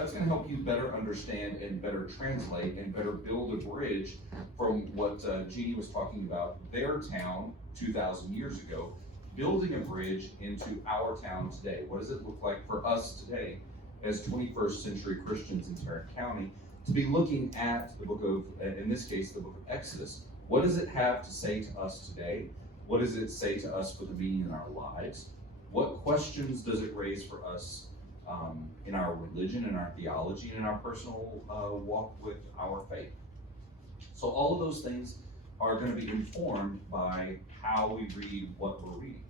That's going to help you better understand and better translate and better build a bridge from what Jeannie was talking about, their town 2,000 years ago, building a bridge into our town today. What does it look like for us today as 21st century Christians in Tarrant County to be looking at the book of, in this case, the book of Exodus? What does it have to say to us today? What does it say to us for the meaning in our lives? What questions does it raise for us in our religion, in our theology, and in our personal walk with our faith? So all of those things are going to be informed by how we read what we're reading.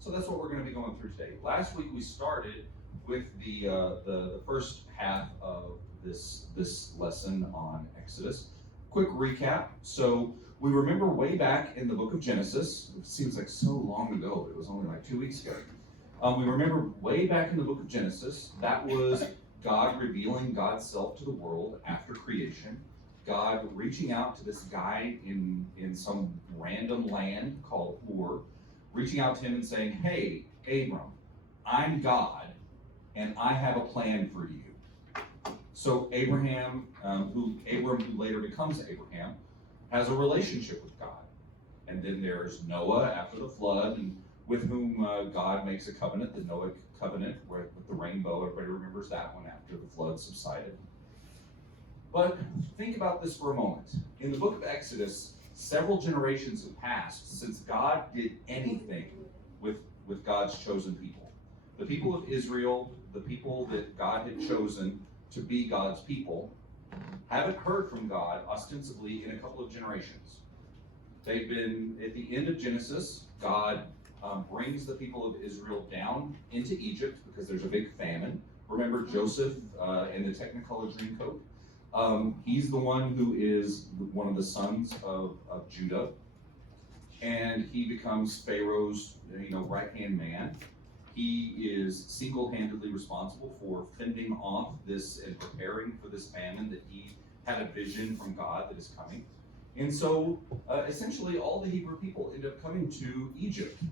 So that's what we're going to be going through today. Last week we started with the first half of this lesson on Exodus. Quick recap. So we remember way back in the book of Genesis. It seems like so long ago. It was only like 2 weeks ago. We remember way back in the book of Genesis, that was God revealing God's self to the world after creation. God reaching out to this guy in some random land called Ur, reaching out to him and saying, "Hey, Abram, I'm God, and I have a plan for you." So Abram, who later becomes Abraham, has a relationship with God. And then there's Noah after the flood, and with whom God makes a covenant, the Noahic covenant, with the rainbow. Everybody remembers that one after the flood subsided. But think about this for a moment. In the book of Exodus, several generations have passed since God did anything with God's chosen people. The people of Israel, the people that God had chosen to be God's people, haven't heard from God ostensibly in a couple of generations. They've been, at the end of Genesis, God brings the people of Israel down into Egypt because there's a big famine. Remember Joseph in the Technicolor Dreamcoat? He's the one who is one of the sons of Judah, and he becomes Pharaoh's right-hand man. He is single-handedly responsible for fending off this and preparing for this famine that he had a vision from God that is coming. And so, essentially, all the Hebrew people end up coming to Egypt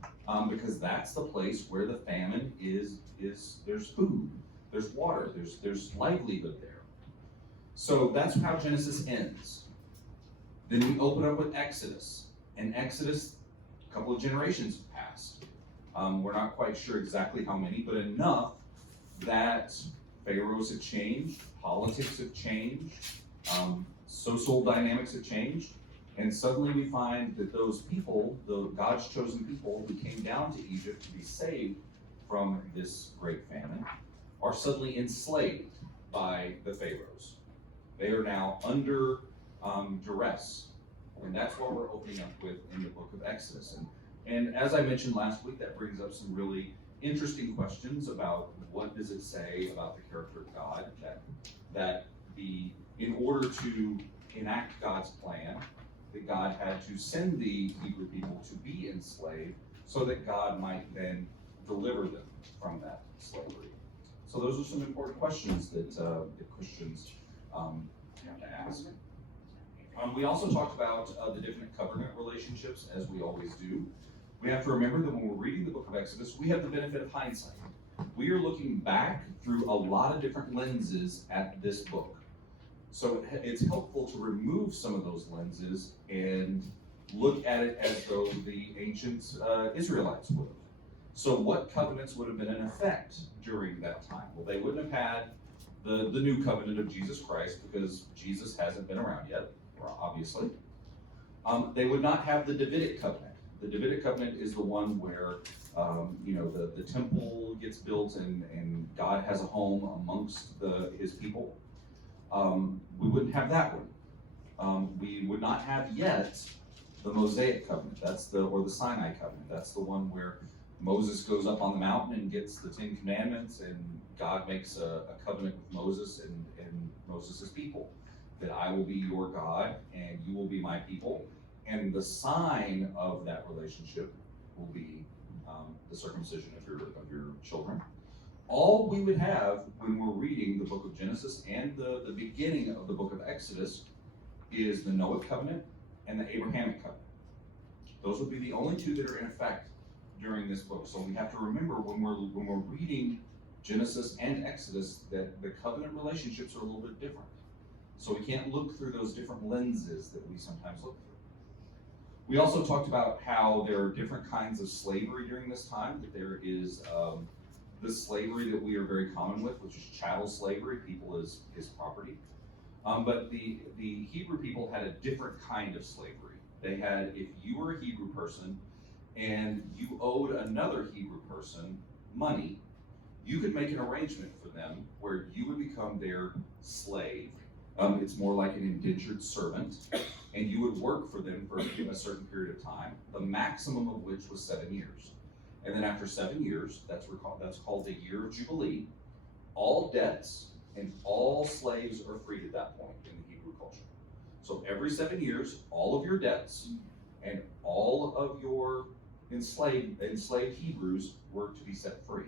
because that's the place where the famine is. There's food, there's water, there's livelihood there. So that's how Genesis ends. Then we open up with Exodus. And Exodus, a couple of generations have passed. We're not quite sure exactly how many, but enough that pharaohs have changed, politics have changed, social dynamics have changed, and suddenly we find that those people, the God's chosen people who came down to Egypt to be saved from this great famine, are suddenly enslaved by the pharaohs. They are now under duress, and that's what we're opening up with in the book of Exodus. And as I mentioned last week, that brings up some really interesting questions about what does it say about the character of God, that in order to enact God's plan, that God had to send the Hebrew people to be enslaved so that God might then deliver them from that slavery. So those are some important questions that Christians have to ask. We also talked about the different covenant relationships, as we always do. We have to remember that when we're reading the book of Exodus, we have the benefit of hindsight. We are looking back through a lot of different lenses at this book. So it's helpful to remove some of those lenses and look at it as though the ancient Israelites would have. So what covenants would have been in effect during that time? Well, they wouldn't have had the new covenant of Jesus Christ because Jesus hasn't been around yet, obviously. They would not have the Davidic covenant. The Davidic covenant is the one where the temple gets built and God has a home amongst his people. We wouldn't have that one. We would not have yet the Mosaic covenant. Or the Sinai covenant. That's the one where Moses goes up on the mountain and gets the 10 Commandments, and God makes a covenant with Moses and Moses' people, that I will be your God and you will be my people. And the sign of that relationship will be the circumcision of your children. All we would have when we're reading the book of Genesis and the beginning of the book of Exodus is the Noahic covenant and the Abrahamic covenant. Those would be the only two that are in effect during this book. So we have to remember when we're reading Genesis and Exodus, that the covenant relationships are a little bit different. So we can't look through those different lenses that we sometimes look through. We also talked about how there are different kinds of slavery during this time, that there is the slavery that we are very common with, which is chattel slavery, people as property. But the Hebrew people had a different kind of slavery. They had, if you were a Hebrew person and you owed another Hebrew person money, you could make an arrangement for them where you would become their slave. It's more like an indentured servant, and you would work for them for a certain period of time, the maximum of which was 7 years. And then after 7 years, that's called the year of Jubilee. All debts and all slaves are freed at that point in the Hebrew culture. So every 7 years, all of your debts and all of your enslaved Hebrews were to be set free.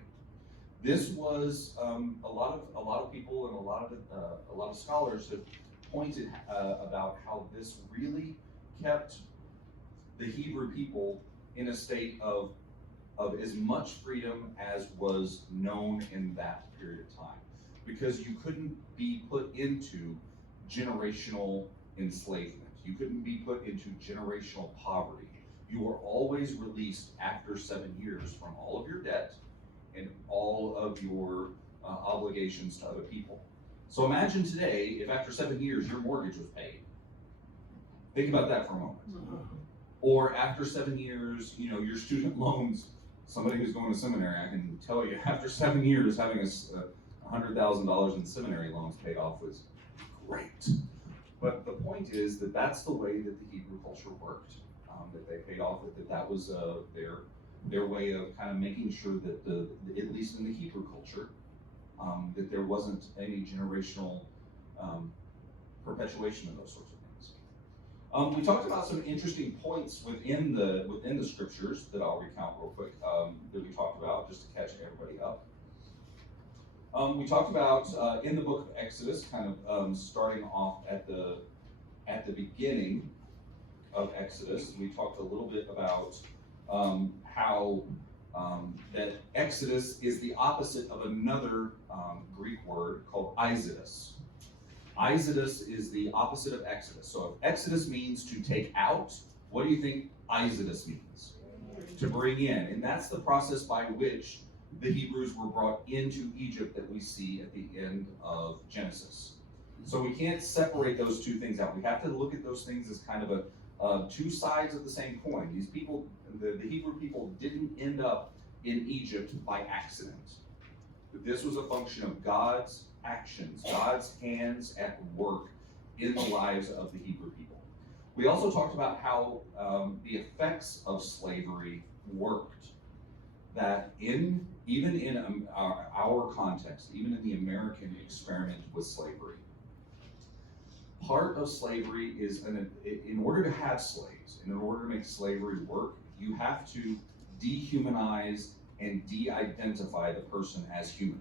This was a lot of people and a lot of scholars have pointed about how this really kept the Hebrew people in a state of as much freedom as was known in that period of time, because you couldn't be put into generational enslavement. You couldn't be put into generational poverty. You were always released after 7 years from all of your debt and all of your obligations to other people. So imagine today if after 7 years your mortgage was paid. Think about that for a moment. Or after 7 years, your student loans, somebody who's going to seminary, I can tell you, after 7 years having $100,000 in seminary loans paid off was great. But the point is that that's the way that the Hebrew culture worked, that they paid off, that was their way of kind of making sure that at least in the Hebrew culture, that there wasn't any generational perpetuation of those sorts of things. We talked about some interesting points within the scriptures that I'll recount real quick, that we talked about just to catch everybody up. We talked about in the book of Exodus, kind of starting off at the beginning of Exodus. We talked a little bit about how that Exodus is the opposite of another Greek word called Isidus. Isidus is the opposite of Exodus. So if Exodus means to take out, what do you think Isidus means? To bring in. And that's the process by which the Hebrews were brought into Egypt that we see at the end of Genesis. So we can't separate those two things out. We have to look at those things as kind of two sides of the same coin. These people, the Hebrew people, didn't end up in Egypt by accident. This was a function of God's actions, God's hands at work in the lives of the Hebrew people. We also talked about how the effects of slavery worked. That even in our context, even in the American experiment with slavery, part of slavery is, in order to have slaves, and in order to make slavery work, you have to dehumanize and de-identify the person as human.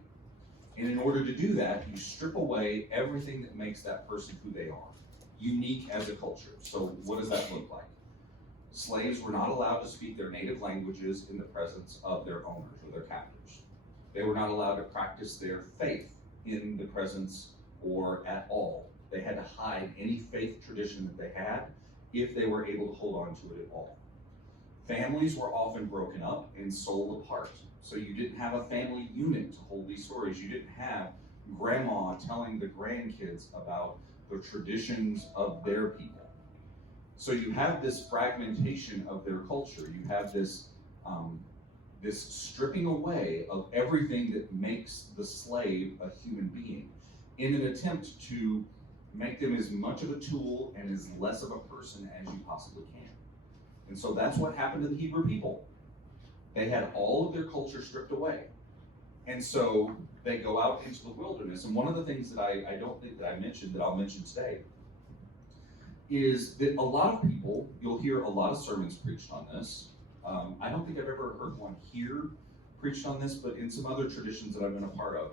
And in order to do that, you strip away everything that makes that person who they are, unique as a culture. So what does that look like? Slaves were not allowed to speak their native languages in the presence of their owners or their captors. They were not allowed to practice their faith in the presence or at all. They had to hide any faith tradition that they had if they were able to hold on to it at all. Families were often broken up and sold apart. So you didn't have a family unit to hold these stories. You didn't have grandma telling the grandkids about the traditions of their people. So you have this fragmentation of their culture. You have this stripping away of everything that makes the slave a human being in an attempt to make them as much of a tool and as less of a person as you possibly can. And so that's what happened to the Hebrew people. They had all of their culture stripped away. And so they go out into the wilderness. And one of the things that I don't think that I mentioned, that I'll mention today, is that a lot of people, you'll hear a lot of sermons preached on this. I don't think I've ever heard one here preached on this, but in some other traditions that I've been a part of,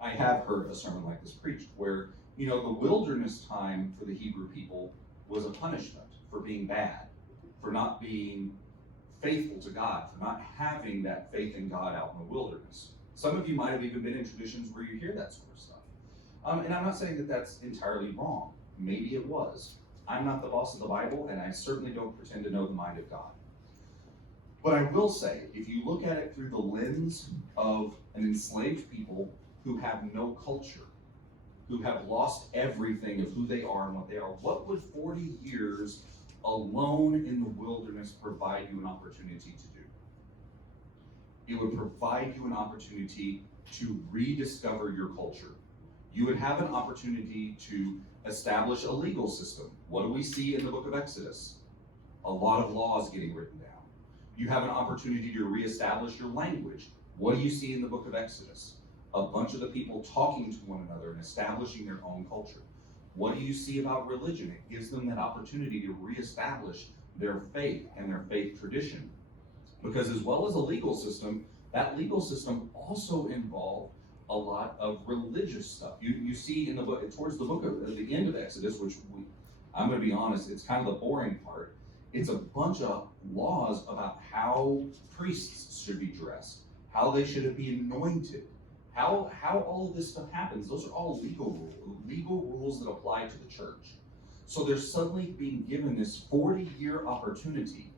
I have heard a sermon like this preached, where, the wilderness time for the Hebrew people was a punishment for being bad, for not being faithful to God, for not having that faith in God out in the wilderness. Some of you might have even been in traditions where you hear that sort of stuff. And I'm not saying that that's entirely wrong. Maybe it was. I'm not the boss of the Bible, and I certainly don't pretend to know the mind of God. But I will say, if you look at it through the lens of an enslaved people who have no culture, who have lost everything of who they are and what they are, what would 40 years alone in the wilderness provide you an opportunity to do? It would provide you an opportunity to rediscover your culture. You would have an opportunity to establish a legal system. What do we see in the book of Exodus? A lot of laws getting written down. You have an opportunity to reestablish your language. What do you see in the book of Exodus? A bunch of the people talking to one another and establishing their own culture. What do you see about religion? It gives them that opportunity to reestablish their faith and their faith tradition. Because as well as a legal system, that legal system also involved a lot of religious stuff. You see in the book, towards the end of Exodus, I'm going to be honest, it's kind of the boring part. It's a bunch of laws about how priests should be dressed, how they should be anointed, how all of this stuff happens. Those are all legal rules that apply to the church. So they're suddenly being given this 40-year opportunity,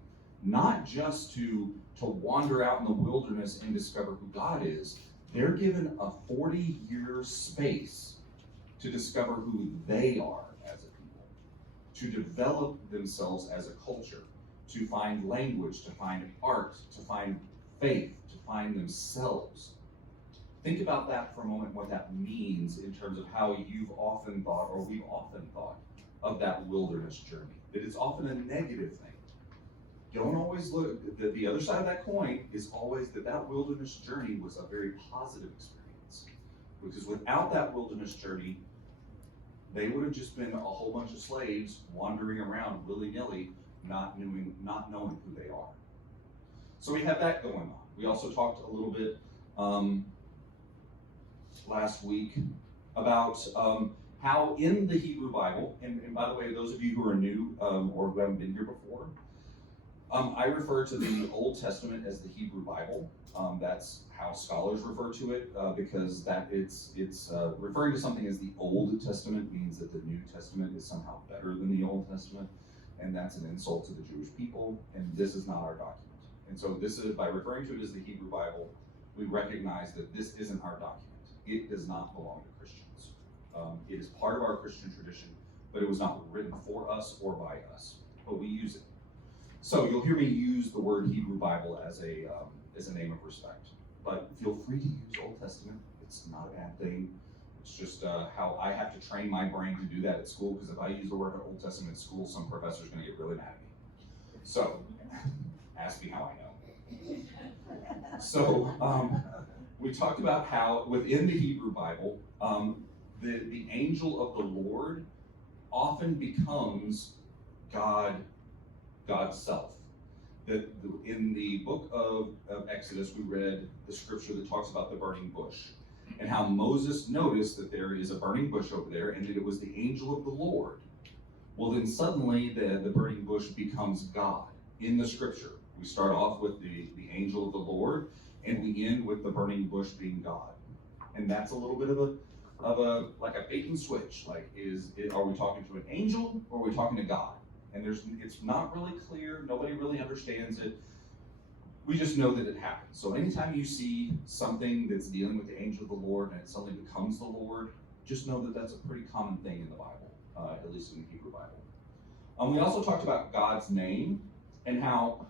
not just to wander out in the wilderness and discover who God is. They're given a 40-year space to discover who they are as a people, to develop themselves as a culture, to find language, to find art, to find faith, to find themselves. Think about that for a moment, what that means in terms of how you've often thought, or we've often thought, of that wilderness journey. That it's often a negative thing. Don't always look, the other side of that coin is always that wilderness journey was a very positive experience. Because without that wilderness journey, they would have just been a whole bunch of slaves wandering around willy-nilly, not knowing who they are. So we have that going on. We also talked a little bit last week about how in the Hebrew Bible, and by the way, those of you who are new or who haven't been here before, I refer to the Old Testament as the Hebrew Bible. That's how scholars refer to it, because it's referring to something as the Old Testament means that the New Testament is somehow better than the Old Testament, and that's an insult to the Jewish people, and this is not our document. And so this is, by referring to it as the Hebrew Bible, we recognize that this isn't our document. It does not belong to Christians. It is part of our Christian tradition, but it was not written for us or by us, but we use it. So you'll hear me use the word Hebrew Bible as a name of respect, but feel free to use Old Testament. It's not a bad thing. It's just how I have to train my brain to do that at school, because if I use the word Old Testament at school, some professor's going to get really mad at me. So ask me how I know. So we talked about how within the Hebrew Bible, the angel of the Lord often becomes God's self. In the book of Exodus, we read the scripture that talks about the burning bush and how Moses noticed that there is a burning bush over there and that it was the angel of the Lord. Well, then suddenly the burning bush becomes God in the scripture. We start off with the angel of the Lord, and we end with the burning bush being God. And that's a little bit of a like a bait and switch. Like, are we talking to an angel or are we talking to God? And it's not really clear. Nobody really understands it. We just know that it happens. So anytime you see something that's dealing with the angel of the Lord and it suddenly becomes the Lord, just know that that's a pretty common thing in the Bible, at least in the Hebrew Bible. We also talked about God's name and how,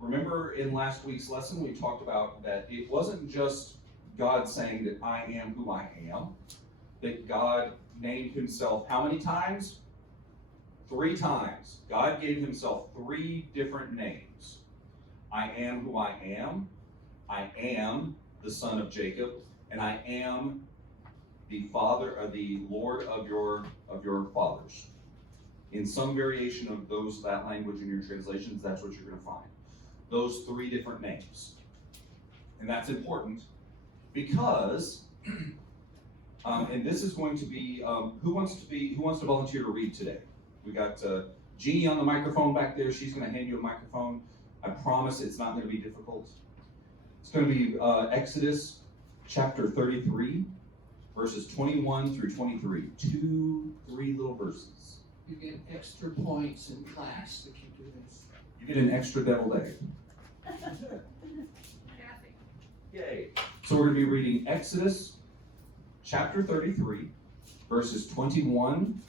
remember in last week's lesson, we talked about that it wasn't just God saying that I am who I am, that God named himself how many times? 3 times. God gave himself 3 different names. I am who I am the son of Jacob, and I am the father of the Lord of your fathers. In some variation of that language in your translations, that's what you're going to find. Those 3 different names. And that's important because, and this is going to be, who wants to volunteer to read today? We got Jeannie on the microphone back there. She's going to hand you a microphone. I promise it's not going to be difficult. It's going to be Exodus chapter 33, verses 21 through 23. 3 little verses. You get extra points in class if you do this. You get an extra deviled egg. Yay. So we're going to be reading Exodus chapter 33, verses 21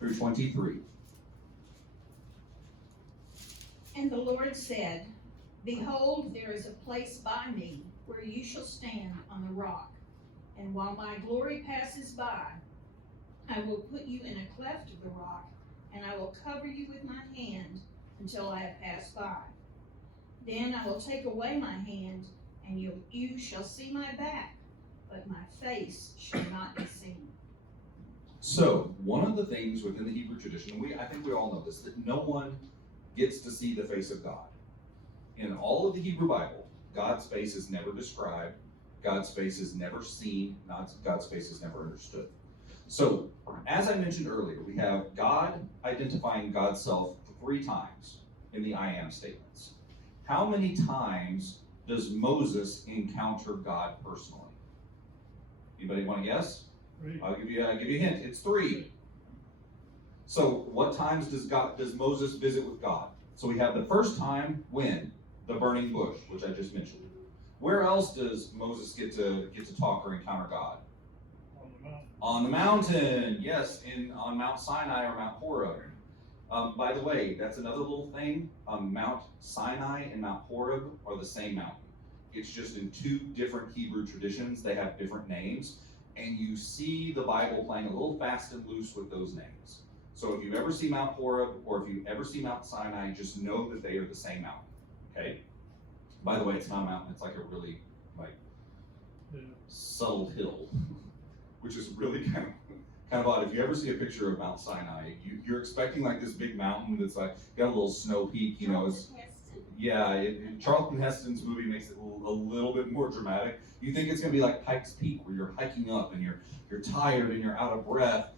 through 23. And the Lord said, Behold, there is a place by me where you shall stand on the rock. And while my glory passes by, I will put you in a cleft of the rock, and I will cover you with my hand until I have passed by. Then I will take away my hand, and you shall see my back, but my face shall not be seen. So, one of the things within the Hebrew tradition, I think we all know this, that no one gets to see the face of God. In all of the Hebrew Bible, God's face is never described, God's face is never seen, God's face is never understood. So, as I mentioned earlier, we have God identifying God's self 3 times in the I am statements. How many times does Moses encounter God personally? Anybody want to guess? 3. I'll give you a hint. It's 3. So what times does Moses visit with God? So we have the first time when? The burning bush, which I just mentioned. Where else does Moses get to talk or encounter God? On the mountain. Yes, on Mount Sinai or Mount Horeb. By the way, that's another little thing. Mount Sinai and Mount Horeb are the same mountain. It's just in 2 different Hebrew traditions. They have different names. And you see the Bible playing a little fast and loose with those names. So if you ever see Mount Horeb or if you ever see Mount Sinai, just know that they are the same mountain. Okay? By the way, it's not a mountain. It's like a really subtle hill, which is really kind of odd. If you ever see a picture of Mount Sinai, you're expecting like this big mountain that's like got a little snow peak, you know. Charlton Heston's movie makes it a little bit more dramatic. You think it's going to be like Pikes Peak, where you're hiking up and you're tired and you're out of breath.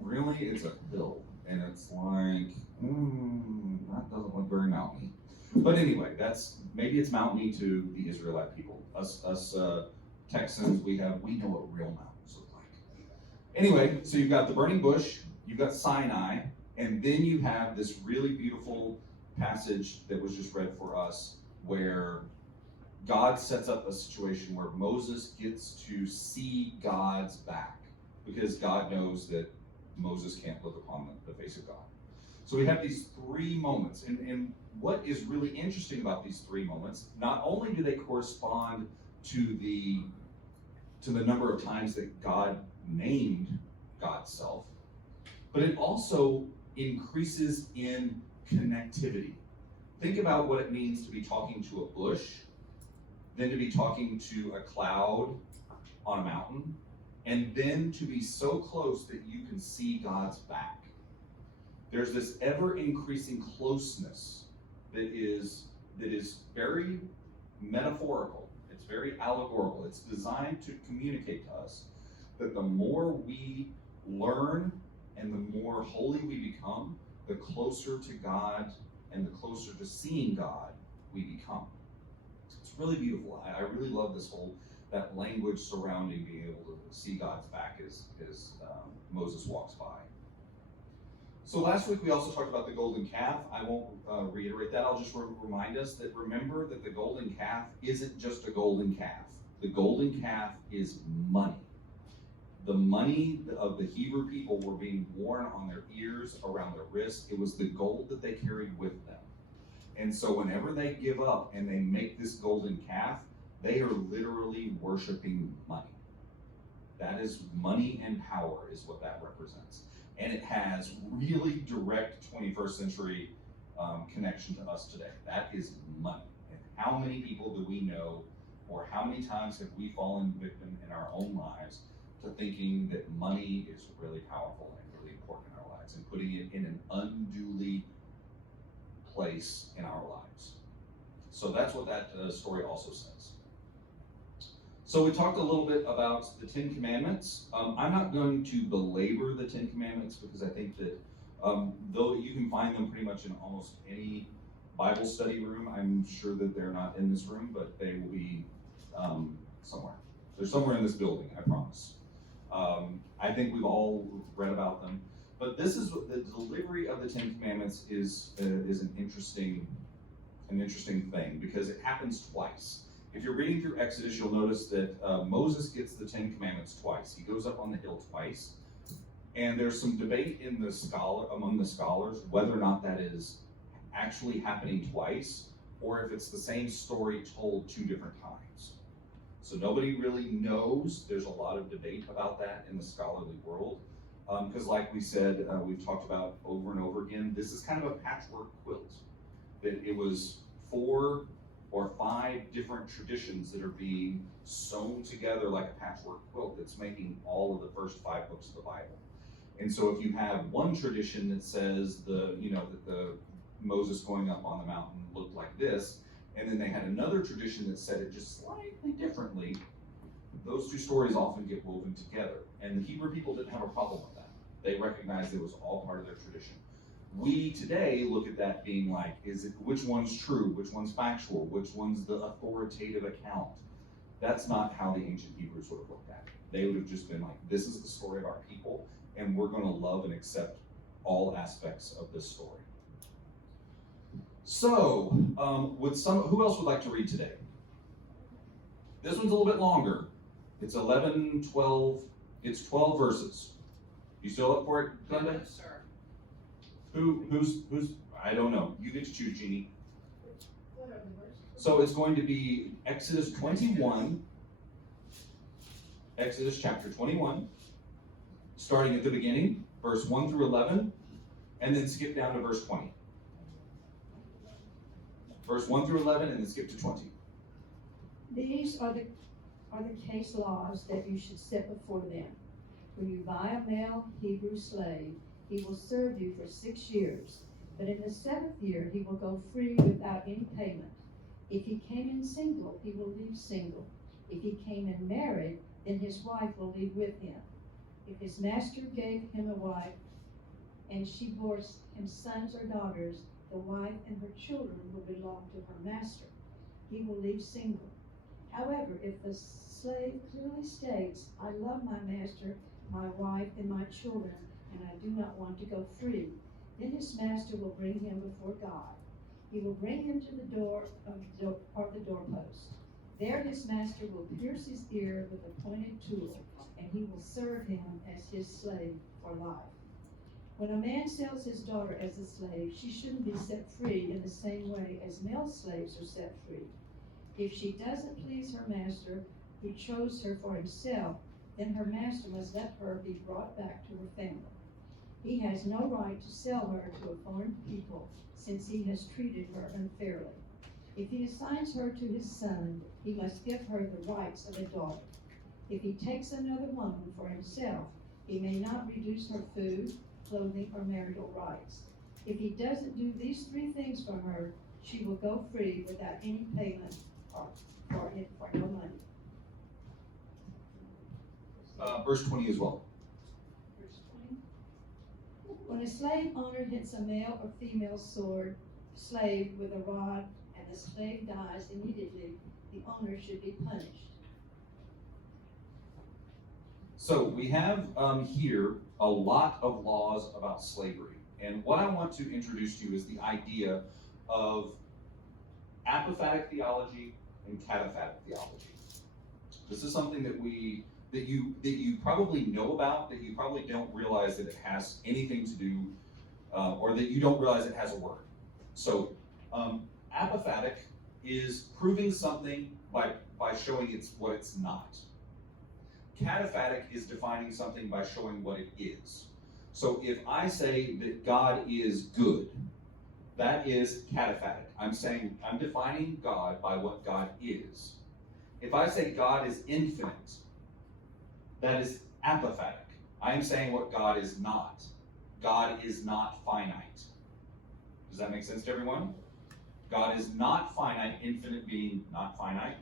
Really, it's a hill, and it's like that doesn't look very mountainy. But anyway, maybe it's mountainy to the Israelite people. Us Texans, we know what real mountains look like. Anyway, so you've got the burning bush, you've got Sinai, and then you have this really beautiful passage that was just read for us, where God sets up a situation where Moses gets to see God's back, because God knows that Moses can't look upon the face of God. So we have these 3 moments, and what is really interesting about these 3 moments, not only do they correspond to the number of times that God named God's self, but it also increases in connectivity. Think about what it means to be talking to a bush, then to be talking to a cloud on a mountain, and then to be so close that you can see God's back. There's this ever-increasing closeness that is very metaphorical. It's very allegorical. It's designed to communicate to us that the more we learn and the more holy we become, the closer to God and the closer to seeing God we become. It's really beautiful. I really love that language surrounding being able to see God's back as Moses walks by. So last week we also talked about the golden calf. I won't reiterate that. I'll just remind us that remember that the golden calf isn't just a golden calf. The golden calf is money. The money of the Hebrew people were being worn on their ears, around their wrists. It was the gold that they carried with them. And so whenever they give up and they make this golden calf, they are literally worshiping money. That is money and power is what that represents. And it has really direct 21st century connection to us today. That is money. And how many people do we know, or how many times have we fallen victim in our own lives to thinking that money is really powerful and really important in our lives, and putting it in an unduly place in our lives? So that's what that story also says. So we talked a little bit about the 10 Commandments. I'm not going to belabor the 10 Commandments because I think that though you can find them pretty much in almost any Bible study room, I'm sure that they're not in this room, but they will be somewhere. They're somewhere in this building, I promise. I think we've all read about them. But this is what the delivery of the Ten Commandments is an interesting thing, because it happens twice. If you're reading through Exodus, you'll notice that Moses gets the Ten Commandments twice. He goes up on the hill twice, and there's some debate among the scholars whether or not that is actually happening twice, or if it's the same story told two different times. So nobody really knows. There's a lot of debate about that in the scholarly world, because like we said, we've talked about over and over again, this is kind of a patchwork quilt. That it was 4 or 5 different traditions that are being sewn together like a patchwork quilt that's making all of the first 5 books of the Bible. And so if you have one tradition that says that the Moses going up on the mountain looked like this, and then they had another tradition that said it just slightly differently, those two stories often get woven together. And the Hebrew people didn't have a problem with that. They recognized it was all part of their tradition. We today look at that being like, which one's true, which one's factual, which one's the authoritative account? That's not how the ancient Hebrews would have looked at it. They would have just been like, this is the story of our people, and we're going to love and accept all aspects of this story. So, who else would like to read today? This one's a little bit longer. It's 11, 12, it's 12 verses. You still up for it, Glenda? Yes, sir. Who's, I don't know. You get to choose, Jeannie. What are the verses? So it's going to be Exodus 21, Exodus chapter 21, starting at the beginning, verse 1 through 11, and then skip down to verse 20. Verse 1 through 11, and then skip to 20. These are the case laws that you should set before them. When you buy a male Hebrew slave, he will serve you for 6 years, but in the 7th year he will go free without any payment. If he came in single, he will leave single. If he came in married, then his wife will leave with him. If his master gave him a wife, and she bore him sons or daughters, the wife and her children will belong to her master. He will leave single. However, if the slave clearly states, I love my master, my wife, and my children, and I do not want to go free, then his master will bring him before God. He will bring him to the door of the doorpost. There his master will pierce his ear with a pointed tool, and he will serve him as his slave for life. When a man sells his daughter as a slave, she shouldn't be set free in the same way as male slaves are set free. If she doesn't please her master, who chose her for himself, then her master must let her be brought back to her family. He has no right to sell her to a foreign people, since he has treated her unfairly. If he assigns her to his son, he must give her the rights of a daughter. If he takes another woman for himself, he may not reduce her food, clothing, or marital rights. If he doesn't do these 3 things for her, she will go free without any payment or for no money. Verse 20 as well. Verse 20. When a slave owner hits a male or female slave with a rod, and the slave dies immediately, the owner should be punished. So we have here a lot of laws about slavery. And what I want to introduce to you is the idea of apophatic theology and cataphatic theology. This is something that you probably know about, that you probably don't realize that it has anything to do, or that you don't realize it has a word. So apophatic is proving something by showing what it's not. Cataphatic is defining something by showing what it is. So if I say that God is good, that is cataphatic. I'm defining God by what God is. If I say God is infinite, that is apophatic. I am saying what God is not. God is not finite. Does that make sense to everyone? God is not finite, infinite being not finite.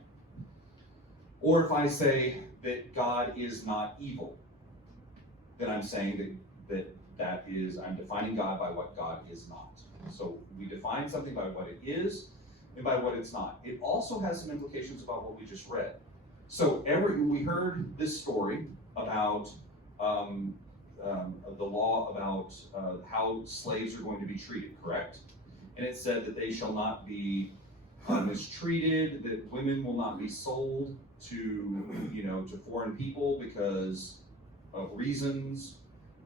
Or if I say that God is not evil, then I'm saying I'm defining God by what God is not. So we define something by what it is and by what it's not. It also has some implications about what we just read. So we heard this story about the law about how slaves are going to be treated, correct? And it said that they shall not be mistreated, that women will not be sold to foreign people because of reasons.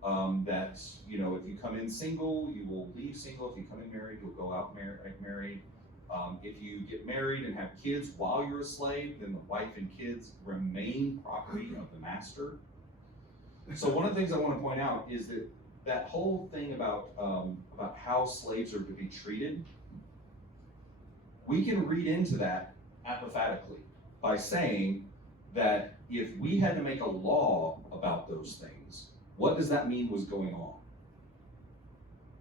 That if you come in single, you will leave single. If you come in married, you'll go out married. If you get married and have kids while you're a slave, then the wife and kids remain property of the master. So one of the things I want to point out is that whole thing about how slaves are to be treated, we can read into that apophatically by saying that if we had to make a law about those things, what does that mean was going on?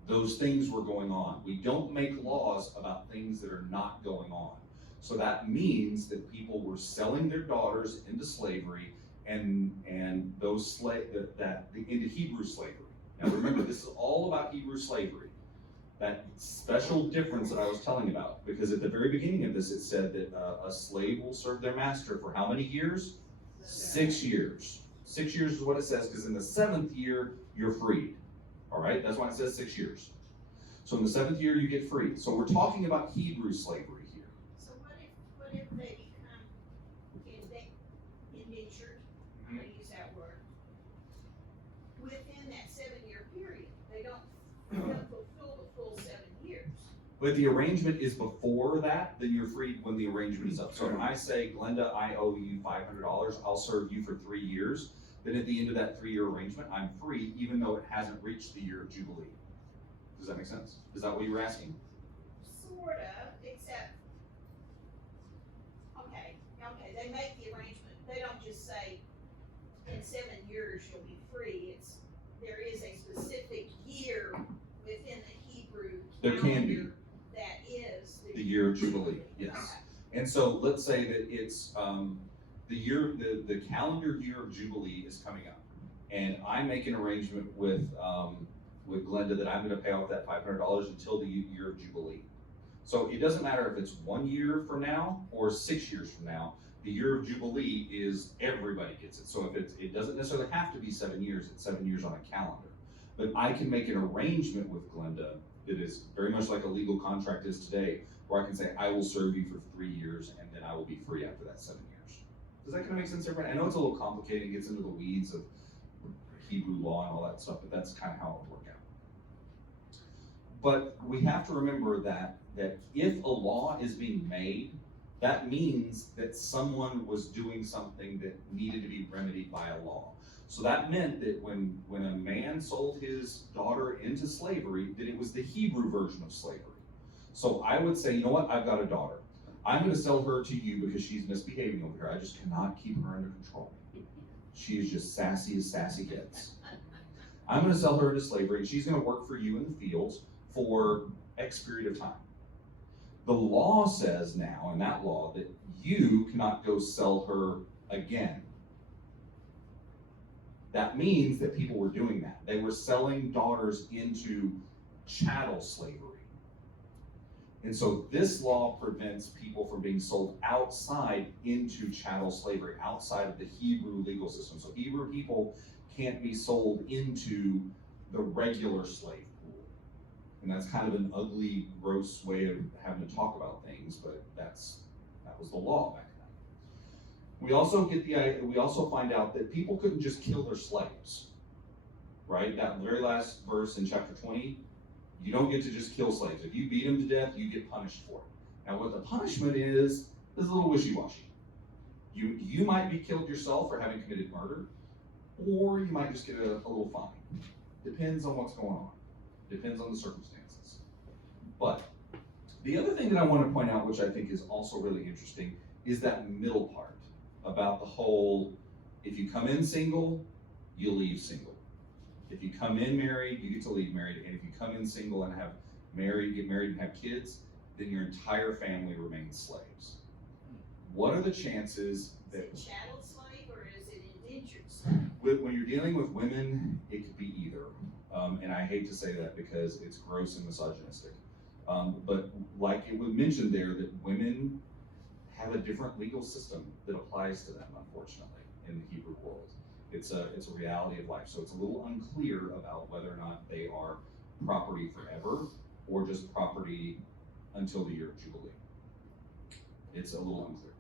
Those things were going on. We don't make laws about things that are not going on. So that means that people were selling their daughters into slavery and those into Hebrew slavery. Now remember, this is all about Hebrew slavery. That special difference that I was telling about, because at the very beginning of this, it said that a slave will serve their master for how many years? 6 years. 6 years is what it says, because in the 7th year, you're freed. All right, that's why it says 6 years. So in the 7th year, you get freed. So we're talking about Hebrew slavery here. So what if they become indentured? I'm gonna use that word. Within that 7-year period, they don't fulfill the full 7 years. But if the arrangement is before that, then you're freed when the arrangement is up. So when I say, Glenda, I owe you $500, I'll serve you for 3 years. Then at the end of that 3-year arrangement, I'm free, even though it hasn't reached the year of Jubilee. Does that make sense? Is that what you were asking? Sort of, except, okay, they make the arrangement. They don't just say, in 7 years you'll be free. There is a specific year within the Hebrew There can be. calendar that is The year of Jubilee, yes. And so let's say that it's the calendar year of Jubilee is coming up, and I make an arrangement with Glenda that I'm going to pay off that $500 until the year of Jubilee. So it doesn't matter if it's 1 year from now or 6 years from now. The year of Jubilee is everybody gets it. So if it doesn't necessarily have to be 7 years, it's 7 years on a calendar. But I can make an arrangement with Glenda that is very much like a legal contract is today, where I can say, I will serve you for 3 years and then I will be free after that 7 years. Does that kind of make sense, everybody? I know it's a little complicated, it gets into the weeds of Hebrew law and all that stuff, but that's kind of how it would work out. But we have to remember that if a law is being made, that means that someone was doing something that needed to be remedied by a law. So that meant that when a man sold his daughter into slavery, that it was the Hebrew version of slavery. So I would say, you know what, I've got a daughter. I'm going to sell her to you because she's misbehaving over here. I just cannot keep her under control. She is just sassy as sassy gets. I'm going to sell her into slavery, and she's going to work for you in the fields for X period of time. The law says now, in that law, that you cannot go sell her again. That means that people were doing that. They were selling daughters into chattel slavery. And so this law prevents people from being sold outside into chattel slavery, outside of the Hebrew legal system. So Hebrew people can't be sold into the regular slave pool. And that's kind of an ugly, gross way of having to talk about things, but that was the law back then. We also find out that people couldn't just kill their slaves, right? That very last verse in chapter 20, you don't get to just kill slaves. If you beat them to death, you get punished for it. Now what the punishment is a little wishy-washy. You might be killed yourself for having committed murder, or you might just get a little fine. Depends on what's going on. Depends on the circumstances. But the other thing that I want to point out, which I think is also really interesting, is that middle part about the whole, if you come in single, you leave single. If you come in married, you get to leave married, and if you come in single and get married and have kids, then your entire family remains slaves. What are the chances that... Is it chattel slave or is it indentured slave? When you're dealing with women, it could be either. And I hate to say that because it's gross and misogynistic. But like it was mentioned there, that women have a different legal system that applies to them, unfortunately, in the Hebrew world. It's a reality of life. So it's a little unclear about whether or not they are property forever or just property until the year of Jubilee. It's a little unclear.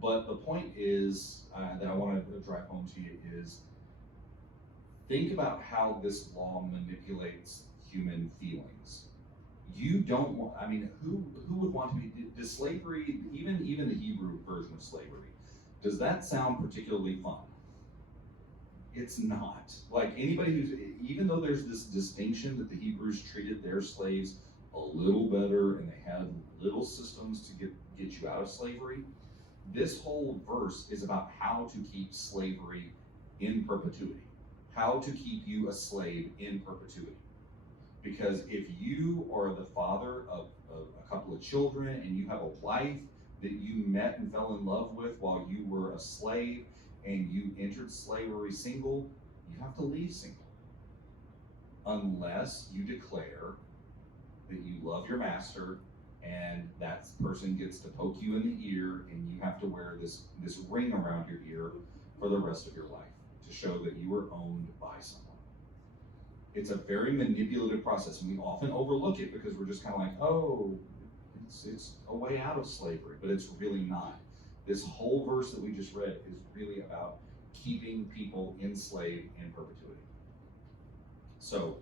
But the point is, that I want to drive home to you is, think about how this law manipulates human feelings. You don't want, I mean, who would want to be, does slavery, even the Hebrew version of slavery, does that sound particularly fun? It's not. Like, anybody who's, even though there's this distinction that the Hebrews treated their slaves a little better and they had little systems to get you out of slavery, this whole verse is about how to keep slavery in perpetuity, how to keep you a slave in perpetuity. Because if you are the father of a couple of children and you have a wife that you met and fell in love with while you were a slave and you entered slavery single, you have to leave single. Unless you declare that you love your master and that person gets to poke you in the ear and you have to wear this ring around your ear for the rest of your life to show that you were owned by someone. It's a very manipulative process, and we often overlook it because we're just kind of like, oh, it's a way out of slavery, but it's really not. This whole verse that we just read is really about keeping people enslaved in perpetuity. So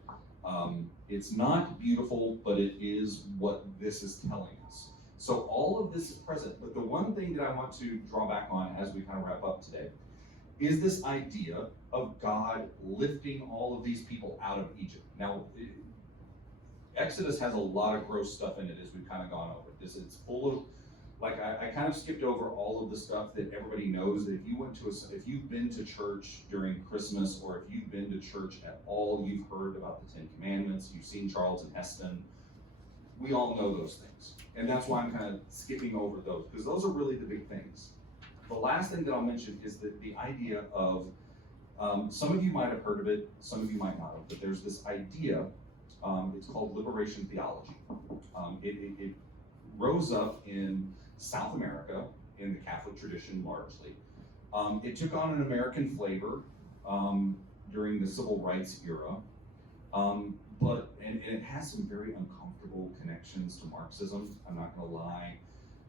it's not beautiful, but it is what this is telling us. So all of this is present, but the one thing that I want to draw back on as we kind of wrap up today is this idea of God lifting all of these people out of Egypt. Now, Exodus has a lot of gross stuff in it as we've kind of gone over this. It's full of, like, I kind of skipped over all of the stuff that everybody knows. That if you've been to church during Christmas, or if you've been to church at all, you've heard about the Ten Commandments, you've seen Charlton Heston. We all know those things. And that's why I'm kind of skipping over those, because those are really the big things. The last thing that I'll mention is that the idea of, some of you might have heard of it, some of you might not have, but there's this idea, it's called liberation theology. It rose up in South America, in the Catholic tradition largely. It took on an American flavor during the civil rights era, but it has some very uncomfortable connections to Marxism, I'm not gonna lie.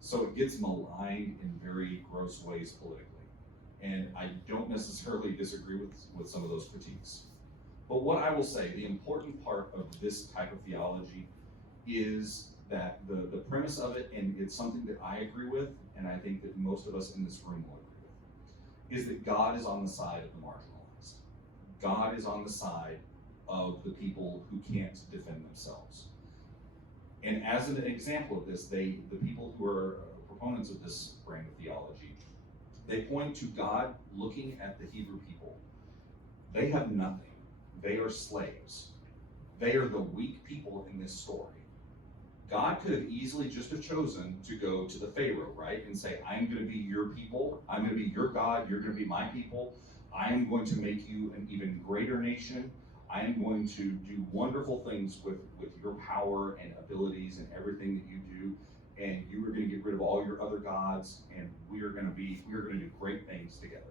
So it gets maligned in very gross ways politically. And I don't necessarily disagree with some of those critiques. But what I will say, the important part of this type of theology is that the premise of it, and it's something that I agree with, and I think that most of us in this room will agree with, is that God is on the side of the marginalized. God is on the side of the people who can't defend themselves. And as an example of this, the people who are proponents of this brand of theology, they point to God looking at the Hebrew people. They have nothing. They are slaves. They are the weak people in this story. God could have easily just have chosen to go to the Pharaoh, right? And say, I'm going to be your people. I'm going to be your God. You're going to be my people. I am going to make you an even greater nation. I am going to do wonderful things with your power and abilities and everything that you do. And you are going to get rid of all your other gods, and we are going to do great things together.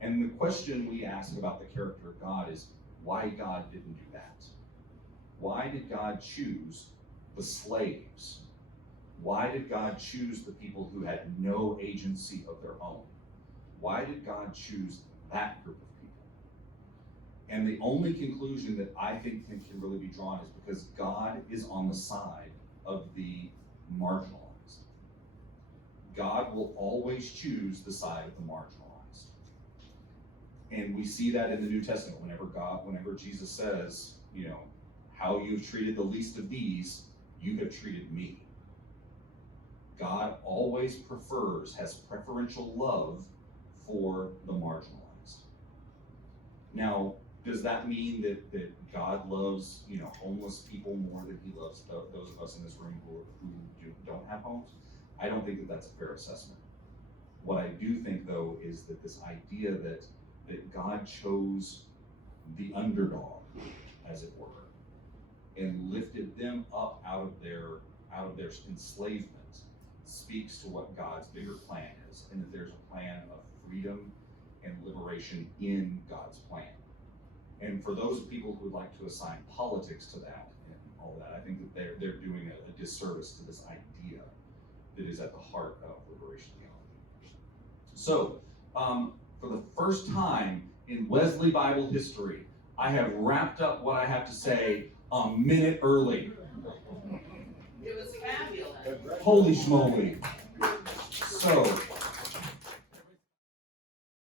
And the question we ask about the character of God is why God didn't do that. Why did God choose the slaves? Why did God choose the people who had no agency of their own? Why did God choose that group of people? And the only conclusion that I think can really be drawn is because God is on the side of the marginalized. God will always choose the side of the marginalized. And we see that in the New Testament whenever Jesus says, you know, how you've treated the least of these, you have treated me. God always has preferential love for the marginalized. Now, does that mean that God loves, you know, homeless people more than he loves those of us in this room who don't have homes? I don't think that that's a fair assessment. What I do think, though, is that this idea that God chose the underdog, as it were, and lifted them up out of their enslavement speaks to what God's bigger plan is, and that there's a plan of freedom and liberation in God's plan. And for those people who would like to assign politics to that and all that, I think that they're doing a disservice to this idea that is at the heart of liberation theology. So, for the first time in Wesley Bible history, I have wrapped up what I have to say a minute early. It was fabulous. Holy schmoly. So,